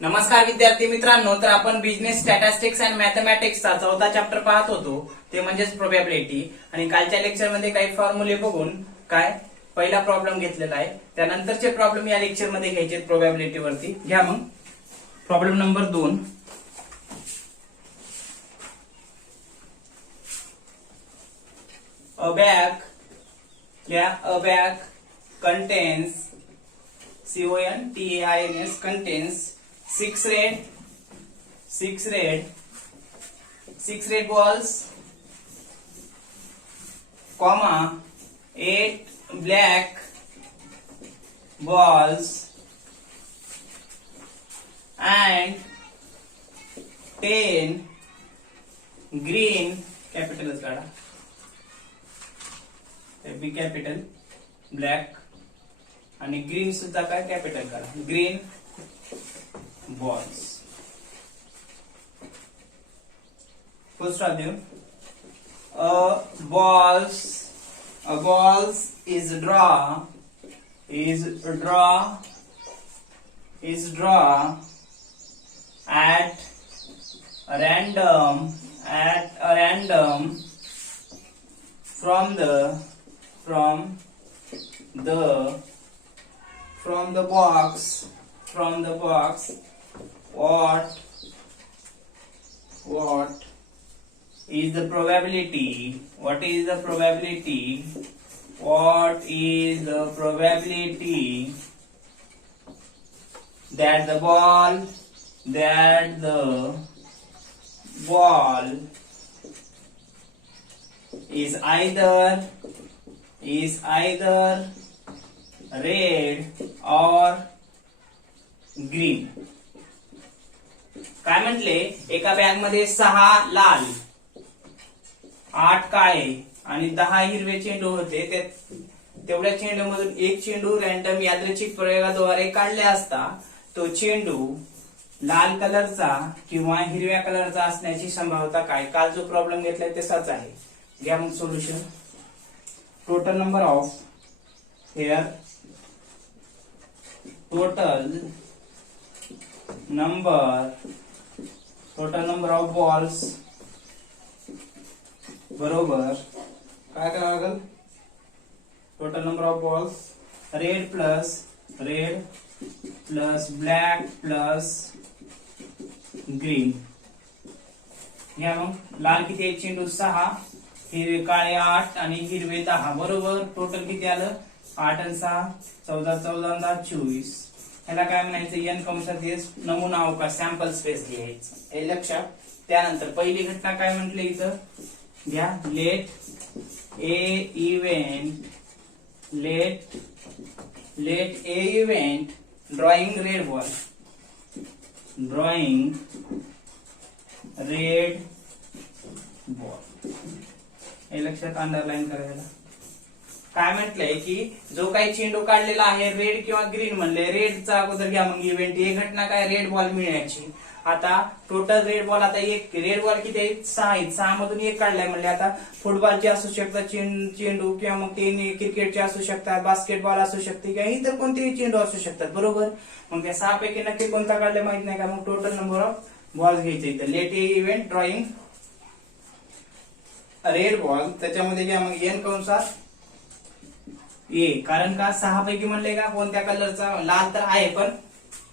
नमस्कार विद्यार्थी मित्रांनो, तर आपण बिझनेस स्टॅटिस्टिक्स अँड मॅथमॅटिक्सचा चौथा चॅप्टर पाहत होतो, ते म्हणजेच प्रोबॅबिलिटी. आणि कालच्या लेक्चरमध्ये काही फॉर्म्युले बघून काय पहिला प्रॉब्लेम घेतलेला आहे. त्यानंतरचे प्रॉब्लेम या लेक्चरमध्ये घ्यायचे प्रोबॅबिलिटी वरती. घ्या मग problem number 2. A bag contains contains six red balls, comma 8 black balls and 10 green capital B capital black आणि ग्रीन सुद्धा काय कॅपिटल काढा, ग्रीन बॉल्स. फुल स्टॉप देऊ. balls is draw at a random from the box. What is the probability that the ball is either red or green? काय म्हटले, एका bag मध्ये 6 लाल, 8 काळे आणि 10 हिरवे चेंडू होते. तेवढ्या चेंडूमधून एक चेंडू रॅन्डम यादृच्छिक प्रयोगाद्वारे काढले असता तो चेंडू लाल कलरचा किंवा हिरव्या कलरचा असण्याची संभाव्यता काय? काल जो प्रॉब्लेम घेतलाय तसाच आहे. घ्या मग solution. Total number of balls बरोबर काय करावं लागेल? Total number of balls red plus black plus green. घ्या मग लाल किती आहे? चेंडू 6, हिरवे काळे 8 आणि हिरवे 10 बरोबर. टोटल किती आलं? 8 आणि 6 14, 14 24. ह्याला काय म्हणायचं? एन कंसात नमुना अवकाश, सॅम्पल स्पेस लिहायचं. हे लक्षात. त्यानंतर पहिली घटना काय म्हटली इथं? घ्या. Late A event drawing red ball. हे लक्षात अंडरलाईन करायला. काय म्हटलंय की जो काही चेंडू काढलेला आहे रेड किंवा ग्रीन म्हणले, रेडचा अगोदर घ्या मग इव्हेंट. ही घटना काय? रेड बॉल मिळण्याची. आता टोटल रेड बॉल, आता एक रेड बॉल किती आहेत? 6 आहेत. 6 मधून एक काढलाय म्हणले. आता फुटबॉलचे असू शकतात चेंडू किंवा मग क्रिकेटचे असू शकतात, बास्केटबॉल असू शकते किंवा इतर कोणतेही चेंडू असू शकतात बरोबर. मग त्या 6 पैकी नक्की कोणता काढला माहित नाही का? मग टोटल नंबर ऑफ बॉल्स घ्यायचे इथं. Late A event drawing red ball, त्याच्यामध्ये घ्या मग एन कंसात ए. कारण का 6 पैकी म्हणले का कोणत्या कलरचा? लाल तर आहे पण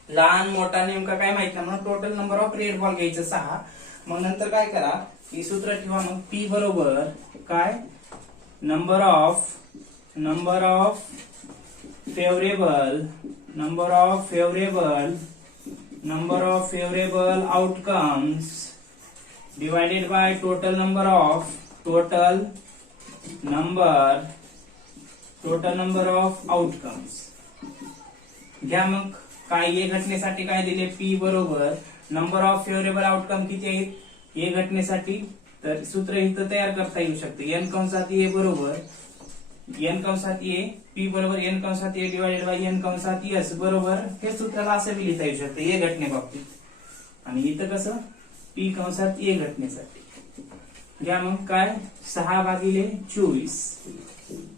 लहान मोठा नेमका काय माहित नाही, म्हणून total number of red ball घ्यायचं 6. मग नंतर काय करा, ही सूत्र ठेवा. मग पी बरोबर काय? Number of favourable outcomes divided by total number of outcomes. घ्या मग काय ए घटनेसाठी काय दिले? पी बरोबर नंबर ऑफ फेवरेबल आउटकम किती आहेत ए घटनेसाठी? तर सूत्र इथं तयार करता येऊ शकते. एन कंसात ए बरोबर एन कंसात ए, पी बरोबर एन कंसात ए डिवाइडेड बाय एन कंसात एस बरोबर. हे सूत्राला असं बी लिहिता येऊ शकते ए घटने बाबतीत. आणि इथं कसं? पी कंसात ए घटनेसाठी. घ्या मग काय 6/24.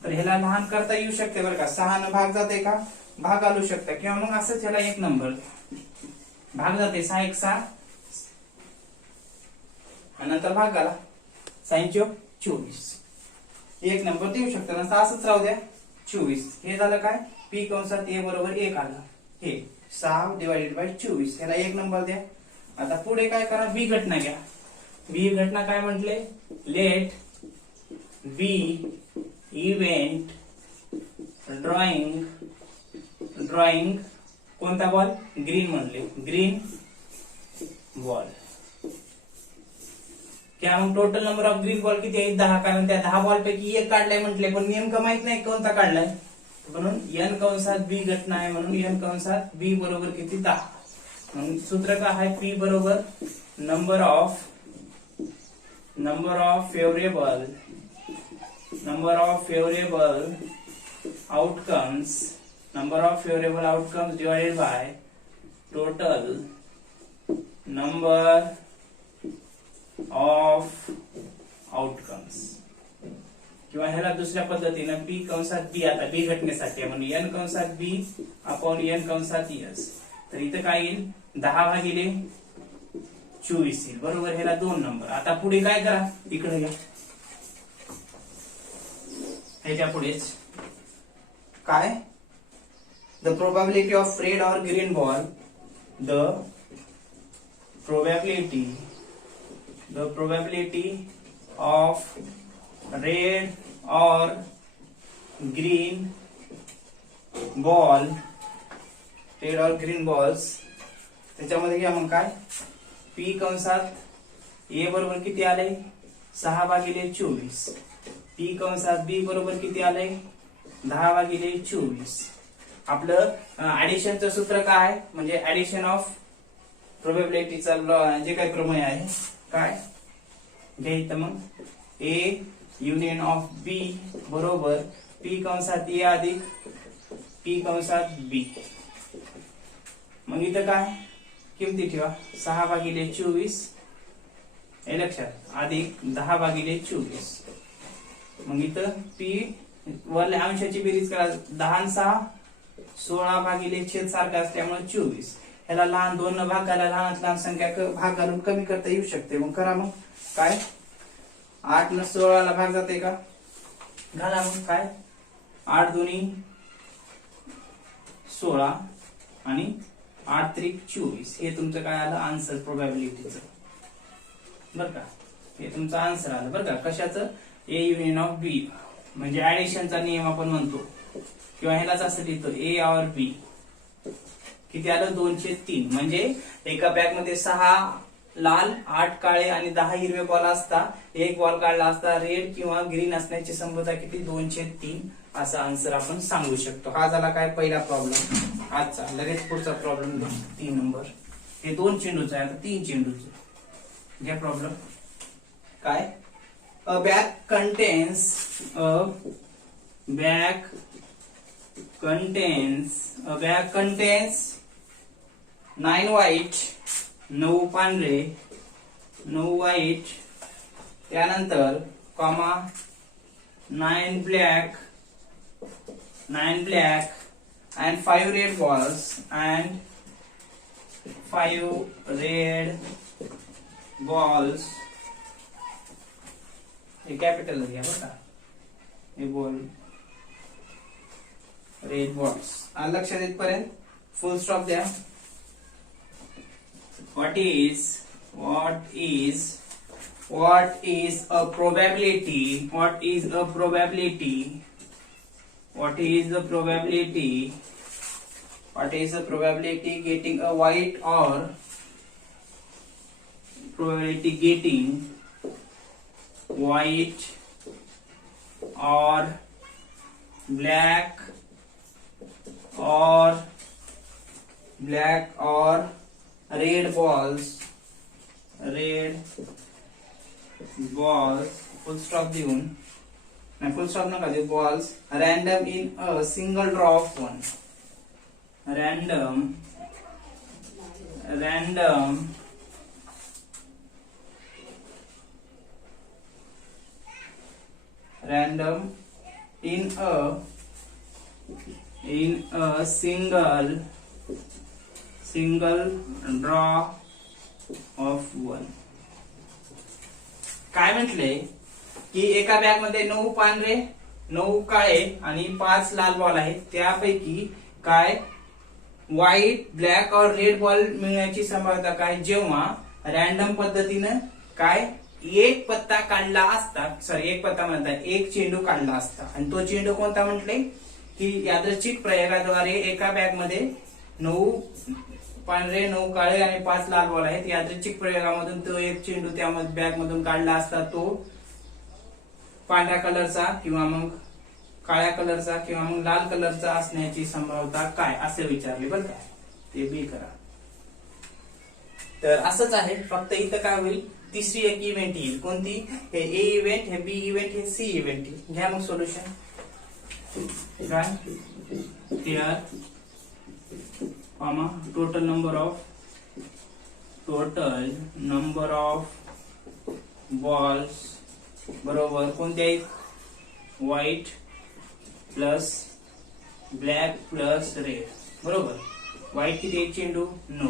तर ह्याला लहान करता येऊ शकते बरं का. 6 न भाग जाते का? भाग आलू शकता किंवा मग असंच ह्याला 1 नंबर भाग जाते 6 एक 6 आणि नंतर भाग आला 6×24 एक नंबर देऊ शकता ना, असंच राहू द्या 24. हे झालं काय पी कंसात ए बरोबर 1 आलं. हे 6 डिवायडेड बाय 24 याला 1 नंबर द्या. आता पुढे काय करा, बी घटना घ्या. बी घटना काय म्हटले, लेट बी इव्हेंट ड्रॉइंग कोणता बॉल, ग्रीन म्हणले, ग्रीन बॉल. क्या मग total number of green ball किती आहे 10, कारण त्या 10 बॉल पैकी एक काढलाय म्हटले, पण नेमकं माहित नाही कोणता काढलाय, म्हणून एन कंसात बी घटना आहे, म्हणून एन कंसात बी बरोबर किती 10. म्हणून सूत्र काय आहे, पी बरोबर number of favourable outcomes divided by total number of outcomes. किंवा ह्याला दुसऱ्या पद्धतीनं पी कंसात बी, आता बी घटनेसाठी म्हणून एन कंसात बी अपॉन एन कंसात एस. तर इथं काय येईल 10/24 येईल बरोबर. ह्याला 2 नंबर. आता पुढे काय करा, इकडे घ्या, ह्याच्या पुढेच काय, द प्रोबॅबिलिटी ऑफ रेड और green ball, the probability of red or green balls. त्याच्यामध्ये घ्या मग काय, पी कंसात ए बरोबर किती आले 6/24, पी कंसात बी बरोबर किती आले 10/24. आपलं ऍडिशनचं सूत्र काय, म्हणजे ऍडिशन ऑफ प्रोबॅबिलिटीचा जे काही प्रमेय आहे काय घ्यायचं, मग ए युनियन ऑफ बी बरोबर पी कंसात ए अधिक पी कंसात बी. मग इथं काय किमती ठेवा 6/24 हे लक्षात, अधिक 10/24. मग इथं पी वरल्या अंशाची बेरीज करा, 10 आणि 6 16/छेद सारखा असल्यामुळे 24. ह्याला लहान 2 न भाग घाला, लहानात लहान संख्या भाग घालून कमी करता येऊ शकते. मग करा, मग काय 8 न 16 भाग जाते का, घाला मग काय 8 दुनी 16 आणि 8 त्रिक 24. हे तुमचं काय आलं आन्सर प्रोबॅबिलिटीचं बरं का. हे तुमचं आन्सर आलं बरं का. कशाचं, ए युनियन ऑफ बी, म्हणजे ऍडिशनचा नियम आपण म्हणतो, किंवा ह्यालाच असं लिहितो ए और बी. किती आलं 2/3. म्हणजे एका बॅग मध्ये 6 लाल 8 काळे आणि 10 हिरवे बॉल असता, एक बॉल काढला असता रेड किंवा ग्रीन असण्याची संभाव्यता किती 2/3 असा आन्सर आपण सांगू शकतो. हा झाला काय पहिला प्रॉब्लेम आजचा. लगेच पुढचा प्रॉब्लेम 3 नंबर. हे 2 चेंडूचा आहे, आता 3 चेंडूचं घ्या प्रॉब्लेम. काय, अ बॅग contains 9 white 9 पांढरे 9 white, त्यानंतर comma 9 black and 5 red balls and 5 red balls. हे कॅपिटल घ्या बरं का, हे बॉल रेड बॉल्स. लक्षात येतपर्यंत फुल स्टॉप द्या. What is a probability? What is the probability getting a white or probability getting white or black or red balls full stop देऊन, नाही फुल stop नका देऊ, balls random in a single draw of 1. random in a single single draw of 1. काय म्हटलंय की एका bag मध्ये 9 पांढरे 9 काळे आणि 5 लाल बॉल आहेत. त्यापैकी काय व्हाईट ब्लॅक और रेड बॉल मिळण्याची संभाव्यता काय जेव्हा रॅन्डम पद्धतीनं काय एक पत्ता काढला असता, सॉरी एक पत्ता म्हणतात एक चेंडू काढला असता. आणि तो चेंडू कोणता म्हटले की यादृच्छिक प्रयोगाद्वारे एका बॅग मध्ये 9 पांढरे 9 काळे आणि 5 लाल बॉल आहेत. यादृच्छिक प्रयोगामधून तो एक चेंडू त्या बॅग मधून काढला असता, तो पांढऱ्या कलरचा किंवा मग काळ्या कलरचा किंवा मग लाल कलरचा असण्याची संभाव्यता काय असे विचारले बरं का. ते बी करा. तर असंच आहे, फक्त इथं काय होईल तिसरी एक इव्हेंट येईल. कोणती? हे ए इव्हेंट, हे बी इव्हेंट, हे सी इव्हेंट येईल. घ्या मग सोल्युशन. काय here comma total number of balls बरोबर कोणते आहेत? White plus black plus red बरोबर. व्हाईट किती एक चेंडू 9,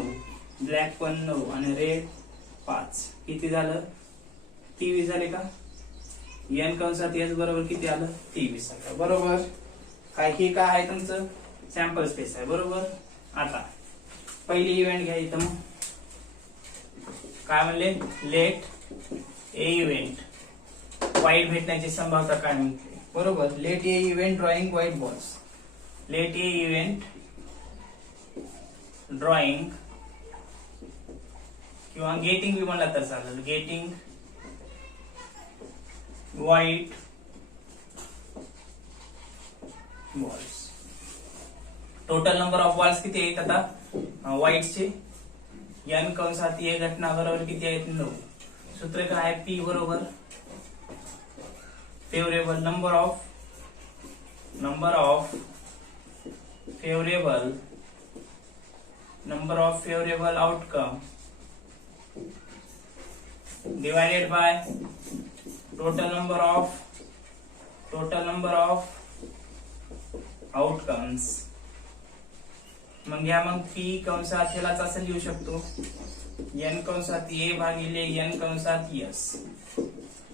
ब्लॅक पण 9 आणि रेड 5. किती झालं? 23 झाले का? n कंसात s बरोबर किती आलं? 23 आलं बरोबर. काय हे काय आहे तुमचं सॅम्पल स्पेस आहे बरोबर. आता पहिली इव्हेंट घ्या. इथं मग काय म्हणले? लेट ए इव्हेंट व्हाईट भेटण्याची संभाव्यता काय म्हणते बरोबर. Let A event drawing white balls. Let A event drawing किंवा गेटिंग बी म्हणला तर चालेल. Getting white balls. Total number of balls किती आहेत आता व्हाईटचे? n कंसात ए घटना बरोबर किती आहेत? 9. सूत्र काय आहे? P बरोबर favourable number of favourable outcome divided by total number of outcomes. मग घ्या मग P कंसात ह्यालाच असं लिहू शकतो n कंसात a भागिले n कंसात s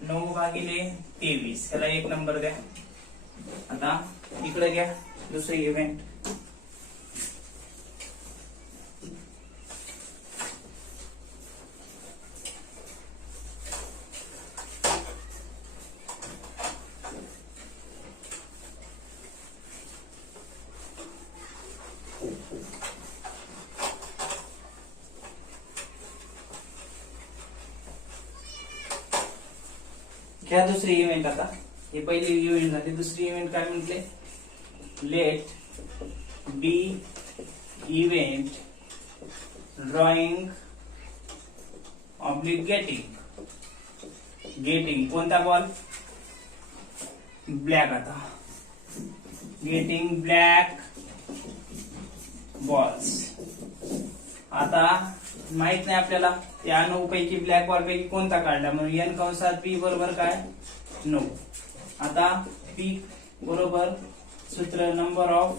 9 भागिले 23. ह्याला एक नंबर द्या. आता इकडे घ्या दुसरी इव्हेंट. घ्या दुसरी इव्हेंट. आता हे पहिली इव्हेंट झाली. दुसरी इव्हेंट काय म्हटले? Late B event drawing oblique getting कोणता बॉल? ब्लॅक. आता गेटिंग ब्लॅक बॉल्स. आता माहित नाही आपल्याला या 9 पैकी ब्लॅक बॉल पैकी कोणता काढला, म्हणून n कंसात p बरोबर काय 9. आता p बरोबर सूत्र नंबर ऑफ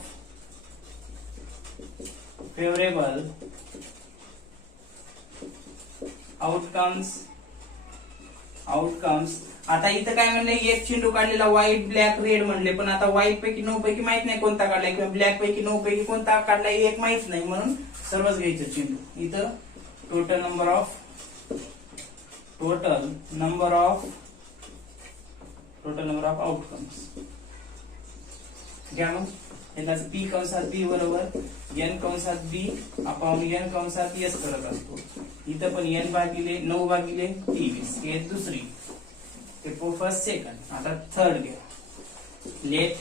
फेवरेबल आउटकम्स. आता इथं काय म्हणले? एक चेंडू काढलेला व्हाईट ब्लॅक रेड म्हणले, पण आता व्हाईट पैकी 9 पैकी माहित नाही कोणता काढलाय किंवा ब्लॅक पैकी 9 पैकी कोणता काढलाय एक माहित नाही, म्हणून सर्वच घ्यायचं चेंडू. इथं टोटल नंबर ऑफ आउटकम्स घ्या. मग याला p कंसात b बरोबर n कंसात b अपॉन n कंसात s करत असतो. इथं पण n भागिले 9 भागिले 23. हे दुसरी, ते फर्स्ट सेकंड. आता थर्ड घ्या. लेट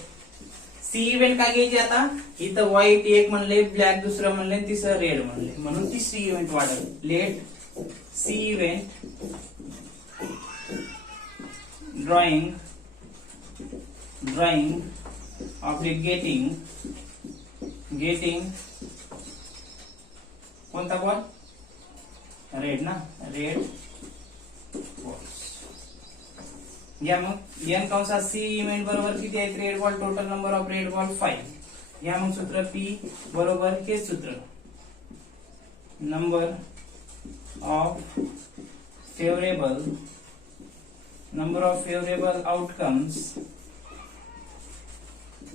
सी इव्हेंट काय घ्यायची? आता इथं व्हाईट एक म्हणले, ब्लॅक दुसरं म्हणले, तिसरं रेड म्हणले, म्हणून तिसरी इव्हेंट वाढल. Let see event drawing oblique getting कोणता बॉल? रेड ना, रेड बॉल्स. या मग n कंसात सी इव्हेंट बरोबर किती आहेत red ball? Total number of red ball 5. या मग सूत्र P बरोबर हे सूत्र number of favorable outcomes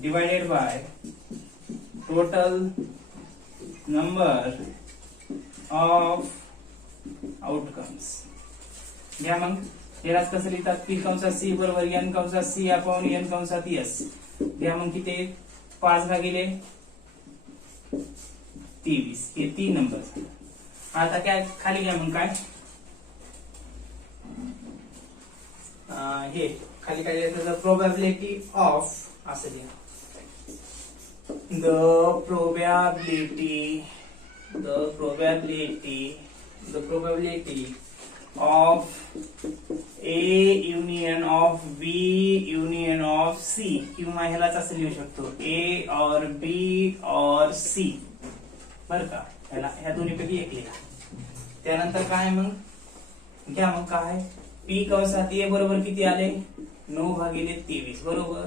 divided by total number of outcomes. घ्या मग यालाच कसं लिहितात, पी कंसात सी बरोबर एन कंसात सी अपॉन एन कंसात एस. घ्या मग किती 5 भागिले 23 हे 3 नंबर. आता काय खाली घ्या मग काय हे खाली काय द्यायचं, प्रोबॅबिलिटी ऑफ असं लिहा. the probability of A union of B union of C किंवा ह्यालाच असं लिहू शकतो A or B or C बर का. ह्या दोन्हीपैकी एक लिहा. त्यानंतर काय मग घ्या मग काय P कंसात A बरोबर किती आले 9 भागिले 23 बरोबर.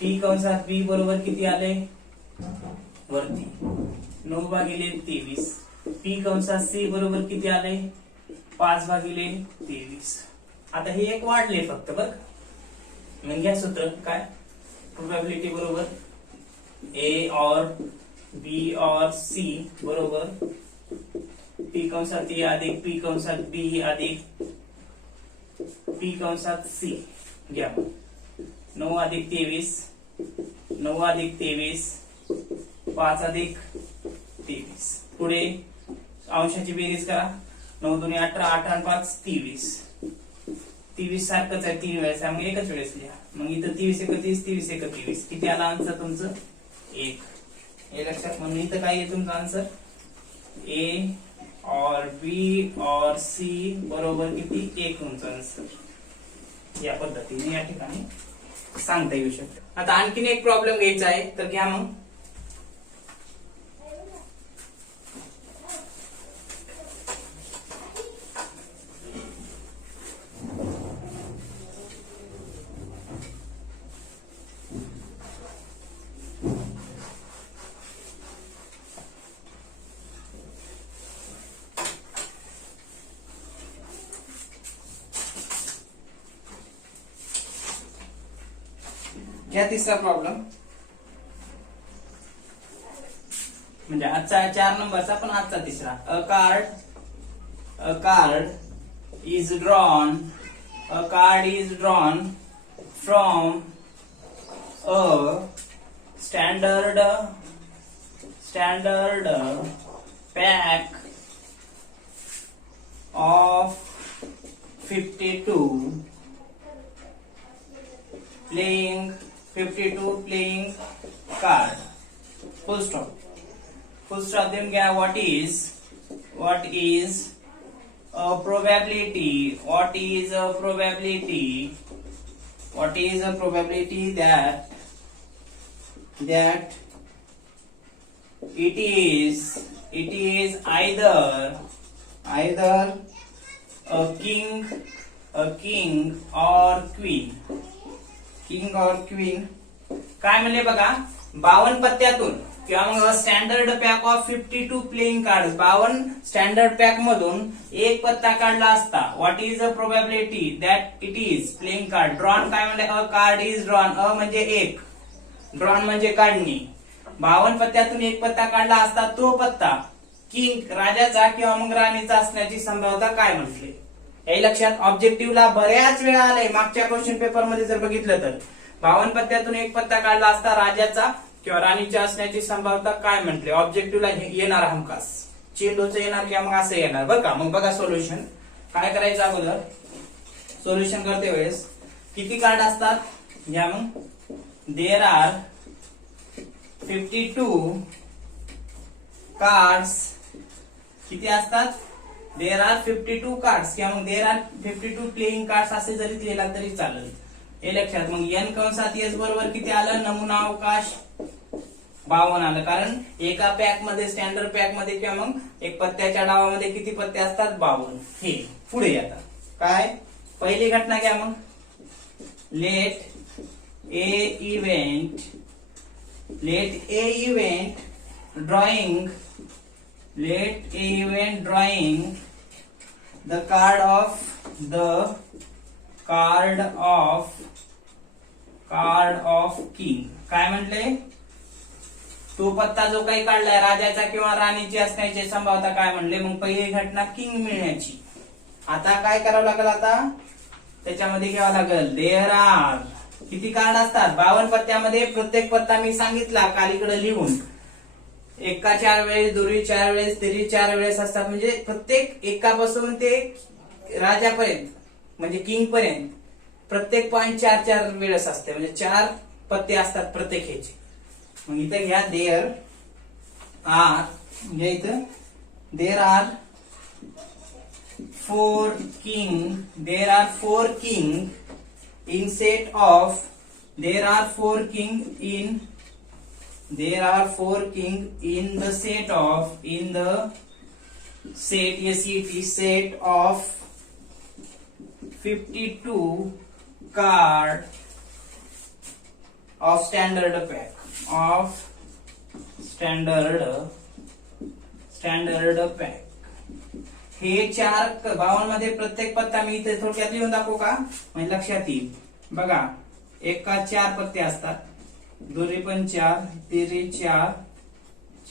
P कंसात B बरोबर किती आले वरती 9 भागिले 23. P कंसात C बरोबर किती आले 5 भागिले 23. आता हे एक वाढले फक्त बर. मग घ्या सूत्र काय प्रोबॅबिलिटी बरोबर A और B और C बरोबर P कंसात A अधिक P कंसात B अधिक P कंसात C. घ्या 9 अधिक 23 9 अधिक 23 5 अधिक 23. पुढे अंशाची बेरीज करा. 9 दुनी 18 8 आणि 5 23. 23 सारखंच आहे 3 वेळेस मग एकच वेळेस लिहा. मग इथं 23 एक 30 23 एक 23 किती आला आन्सर तुमचं 1. हे लक्षात. म्हणून इथं काय आहे तुमचं आन्सर A और B और C बरोबर किती 1 तुमचं आन्सर. या पद्धतीने या ठिकाणी सांगता येऊ शकतं. आता आणखीन एक प्रॉब्लेम घ्यायचा आहे तर घ्या मग. घ्या तिसरा प्रॉब्लेम म्हणजे आजचा 4 नंबरचा पण आजचा तिसरा. अ card is drawn from a standard pack of 52 playing card. Full stop. Then क्या what is a probability that it is either a king or queen. काय म्हणले बघा 52 पत्त्यातून किंवा मग standard pack of 52 playing card 52 standard pack मधून एक पत्ता काढला असता. What is a probability that it is playing card drawn. काय म्हणले अ कार्ड इज ड्रॉन. अ म्हणजे एक, ड्रॉन म्हणजे काढणी. 52 पत्त्यातून एक पत्ता काढला असता तो पत्ता किंग राजाचा किंवा मग राणीचा असण्याची संभाव्यता काय म्हटले. हे लक्षात. ऑब्जेक्टिव्हला बऱ्याच वेळा आलंय मागच्या क्वेश्चन पेपर मध्ये जर बघितलं तर 52 पत्त्यातून एक पत्ता काढला असता राजाचा किंवा राणीच्या असण्याची संभाव्यता काय म्हटले. ऑब्जेक्टिव्हला येणार हमखास चेंडूचं येणार किंवा मग असं येणार बरं का. मग बघा सोल्युशन काय करायचं. अगोदर सोल्युशन करते वेळेस किती कार्ड असतात या मग देर आर 52 कार्ड्स. किती असतात देर आर 52 कार्ड्स किंवा मग देर आर 52 प्लेइंग कार्ड्स असे जरी लिहिला तरी चालेल. हे लक्षात. मग एन कंसात एस बरोबर किती आलं नमुना अवकाश 52 आलं. कारण एका पॅक मध्ये स्टँडर्ड पॅक मध्ये किंवा मग एक पत्त्याच्या डावामध्ये किती पत्ते असतात 52. हे पुढे आता काय पहिली घटना घ्या मग. Let A event drawing Let A event drawing the card of king. काय म्हटले? तो पत्ता जो काही काढलाय राजाचा किंवा राणीची असण्याची संभाव्यता काय म्हणले? मग पहिली घटना किंग मिळण्याची. आता काय करावं लागेल? आता त्याच्यामध्ये घ्यावं लागेल देअर आर किती कार्ड असतात? 52 पत्त्यामध्ये प्रत्येक पत्ता मी सांगितला कालीकडे लिहून. एका 4 वेळेस, दुरी 4 वेळेस, तिरी 4 वेळेस असतात. म्हणजे प्रत्येक एकापासून ते राजापर्यंत म्हणजे किंग पर्यंत प्रत्येक पॉइंट 4-4 वेळेस असते. म्हणजे 4 पत्ते असतात प्रत्येक ह्याचे. मग इथं घ्या देअर आर, म्हणजे इथं there are 4 king. There are 4 king in set of. There are 4 king in. There are 4 king in the set of. In the set set of 52 card of standard pack. Of standard pack. हे 4 52 मध्ये प्रत्येक पत्ता मी इथे थोडक्यात लिहून दाखवू का? म्हणजे लक्षात येईल. बघा, एका 4 पत्ते असतात. दुरी पण 4, तिरी 4,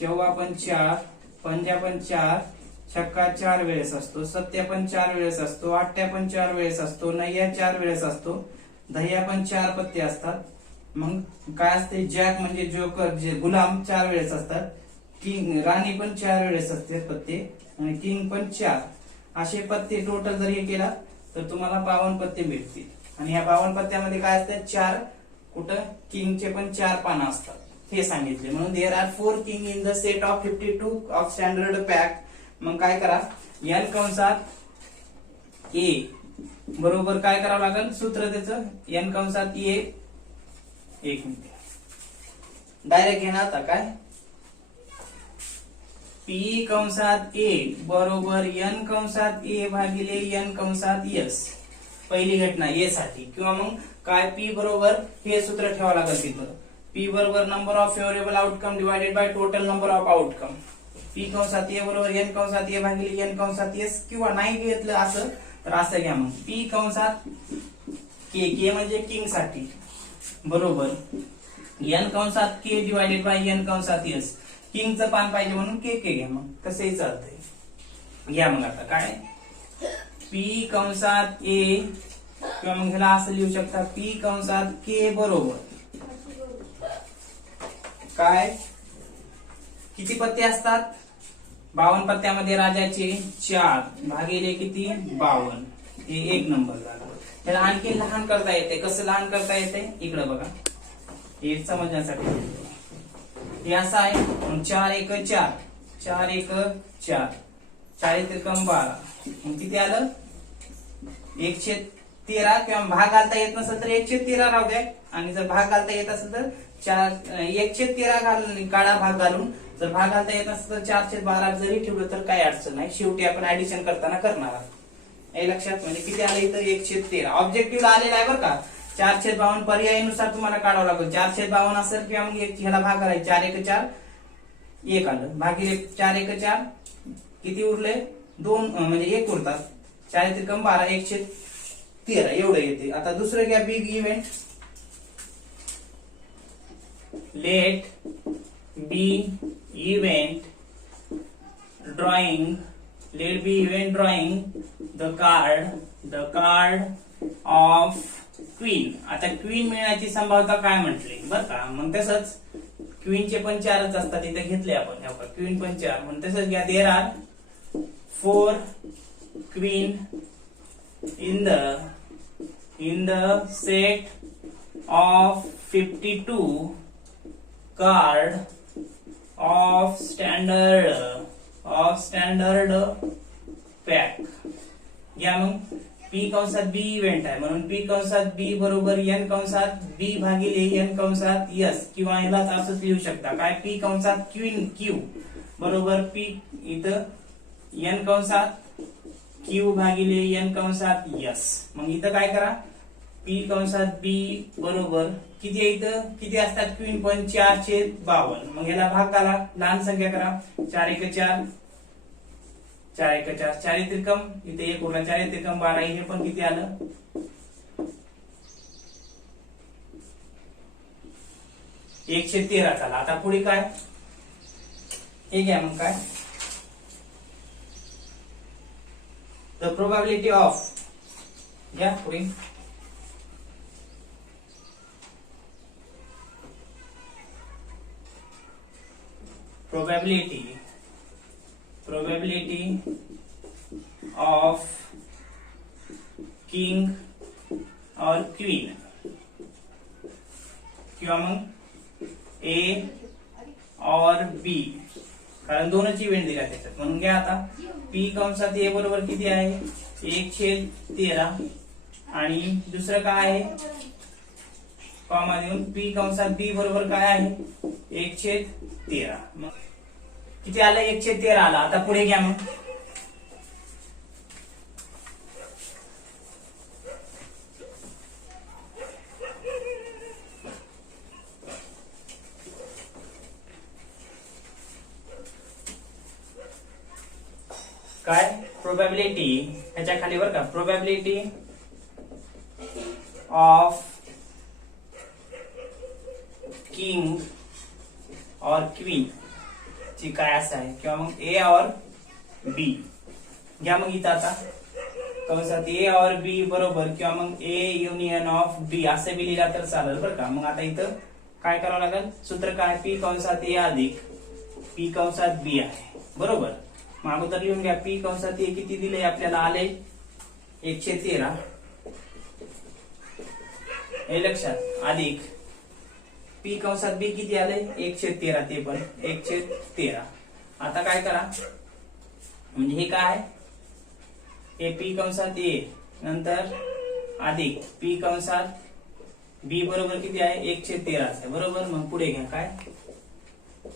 चौवा पण 4, पंजा पण 4, छक्का 4 वेळेस असतो, सत्या पण 4 वेळेस असतो, आठ्या पण 4 वेळेस असतो, नय्या 4 वेळेस असतो, दह्या पण 4 पत्ते असतात. मग काय असते? जॅक म्हणजे जोकर, जे गुलाम 4 वेळेस असतात. किंग राणी पण 4 वेळेस असते पत्ते, आणि किंग पण 4. असे पत्ते टोटल जर हे केला तर तुम्हाला 52 पत्ते भेटतील. आणि ह्या 52 पत्त्यामध्ये काय असतात? 4 कुठं किंगचे पण 4 पानं असतात हे सांगितले. म्हणून there are 4 king in the set of 52 of standard pack. मग काय करा? एन कंसात ए बरोबर काय करावं लागेल? सूत्र त्याचं एन कंसात ए. एक मिनिट डायरेक्ट घेणार आता काय? पी कंसात ए बरोबर एन कंसात ए भागिले एन कंसात एस. पहिली घटना ए साठी. किंवा मग काय? पी बरोबर हे सूत्र ठेवावं लागेल तिथं. पी बरोबर number of favourable outcome divided by total number of outcome. P कंसात ए बरोबर एन कंसात ए भागिले एन कंसात एस. किंवा नाही घेतलं असं तर असं घ्या. मग पी कंसात के, के म्हणजे किंग साठी, बरोबर एन कंसात के डिवायडेड बाय एन कंसात एस. किंगचं पान पाहिजे म्हणून के के घ्या. मग तसंही चालतंय. घ्या मग आता काय? पी कंसात ए किंवा मग ह्याला असं लिहू शकता पी कंसात के बरोबर काय? किती पत्ते असतात? 52 पत्त्यामध्ये राजाचे 4 भागिले किती? 52. हे 1 नंबर झाला. त्याला आणखी लहान करता येते. कसं लहान करता येते? इकडे बघा, हे समजण्यासाठी. हे असं आहे. 4 1 4, 4 1 4, 4 1 12. मग किती आलं? 1/13. किंवा भाग घालता येत नसेल तर 1/13 राहू द्या. आणि जर भाग घालता येत असेल तर 1/13 घालून काढा भाग घालून. जर भाग घालता येत नसेल तर 4/12 जरी ठेवलं तर काही अडचण नाही. शेवटी आपण ऍडिशन करताना करणार आहोत. हे लक्षात. म्हणजे किती आलं इथं? 1/13. ऑब्जेक्टिव्हला आलेला आहे बरं का. 4/52 पर्यायानुसार तुम्हाला काढावं लागेल. 4/52 असेल किंवा मग ह्याला भाग करायचा. 4 1 4 1 आलं भागिले 4 1 4 किती उरले? 2 म्हणजे 1 उरतात. 4 1 12 1/13 एवढं येते. आता दुसरं घ्या big event. Let B event drawing. Let B event drawing the card of queen. आता क्वीन मिळण्याची संभाव्यता काय म्हटली बरं का? मग तसंच क्वीनचे पण 4च असतात. इथे घेतले आपण क्वीन पण 4. मग तसंच घ्या. There are 4 queen in the set of 52 card of standard pack. या मग पी कंसात बी इव्हेंट आहे म्हणून पी कंसात बी बरोबर एन कंसात बी भागिले एन कंसात एस. किंवा ह्यालाच असंच लिहू शकता काय? पी कंसात क्वीन क्यू बरोबर पी इथं एन कंसात क्यू भागिले एन कंसात एस. मग इथं काय करा? पी कंसात बी बरोबर किती आहे इथं? किती असतात? क्वीन पण 4/52. मग ह्याला भाग घाला. लहान संख्या करा. 4 1 4 4 एक 4, 4 त्रिकम इथे 1 उरला, 4 त्रिकम 12, हे पण किती आलं 113 झाला. आता पुढे काय हे घ्या मग काय द प्रोबॅबिलिटी ऑफ घ्या पुढे probability of king or queen किंवा मग A और B, कारण दोनच इव्हेंट दिला त्याच्यात, म्हणून घ्या आता P कंसात A बरोबर किती आहे 1/13 आणि दुसरं काय आहे कॉमा देऊन P कंसात B बरोबर काय आहे 1/13. मग किती आलं 1/13 आला. आता पुढे घ्या मग काय प्रोबॅबिलिटी ह्याच्या खाली बरं का प्रोबॅबिलिटी ऑफ किंग और क्वीन ची काय असं आहे किंवा मग ए और बी घ्या मग इथं आता कंसात ए और बी बरोबर किंवा मग ए युनियन ऑफ बी असं बी लिहिला तर चालेल बरं का. मग आता इथं काय करावं लागेल सूत्र काय पी कंसात ए अधिक पी कंसात बी आहे बरोबर. मग अगोदर लिहून घ्या पी कंसात ए किती दिले आपल्याला आले 113 हे लक्षात अधिक पी कंसात बी किती आले 113 ते पण 113. आता काय करा म्हणजे हे काय हे पी कंसात ए नंतर अधिक पी कंसात बी बरोबर किती आहे 113 बरोबर. मग पुढे घ्या काय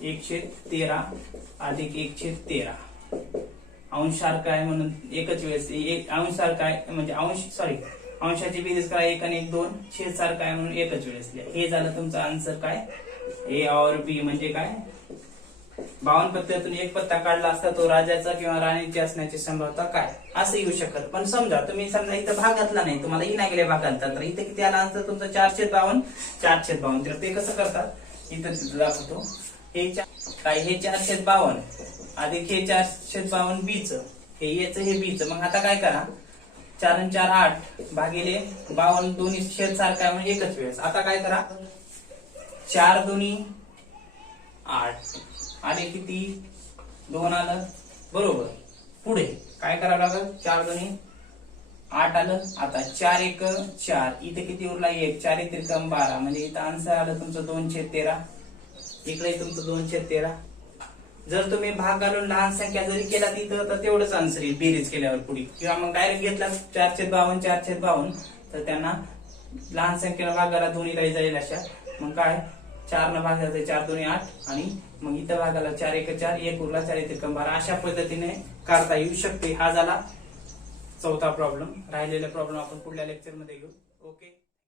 113 अधिक 113 अंश सारखा आहे म्हणून एकच वेळेस एक अंश सारखा आहे म्हणजे अंशाची बेरीज करा 1 आणि 1 2 छेद सारखा आहे म्हणून एकच वेळेस लिहा. हे झालं तुमचा आन्सर काय ए और बी म्हणजे काय 52 पत्त्यातून एक पत्ता काढला असता तो राजाचा किंवा राणीची असण्याची संभाव्यता काय असं येऊ शकत. पण समजा तुम्ही समजा इथं भाग घातला नाही तुम्हाला ही नाही गेले भाग घालतात तर इथे किती आला आन्सर तुमचा 4/52 4/52. तर ते कसं करतात इथं दाखवतो हे काय हे 4/52 अधिक हे 4/52 बीच हे याचं हे बीच. मग आता काय करा 4 आणि 4 8 भागिले 52 दोन्ही छेद सारखा आहे म्हणजे एकच वेळेस. आता काय करा 4 2 8 आले किती 2 आलं बरोबर. पुढे काय करावं लागेल 4 2 8 आलं. आता 4 1 4 इथे किती उरला 1 4 त्रिकम 12 म्हणजे इथं आन्सर आलं तुमचं 2/13 इकडे तुमचं 2/13. जर तुम्ही भाग घालून लहान संख्या जरी केला तिथं तर तेवढंच आन्सर येईल बेरीज केल्यावर पुढे किंवा मग डायरेक्ट घेतला 4/52 4/52 तर त्यांना लहान संख्येला भागाला दोन्ही काही जाईल अशा. मग काय 4 न भाग जाते 4 2 8 आणि मग इथं भागाला 4 1 4 1 उरला 4 त्रिकम 12 अशा पद्धतीने करता येऊ शकते. हा झाला चौथा प्रॉब्लेम. राहिलेला प्रॉब्लेम आपण पुढल्या लेक्चर मध्ये घेऊ. ओके.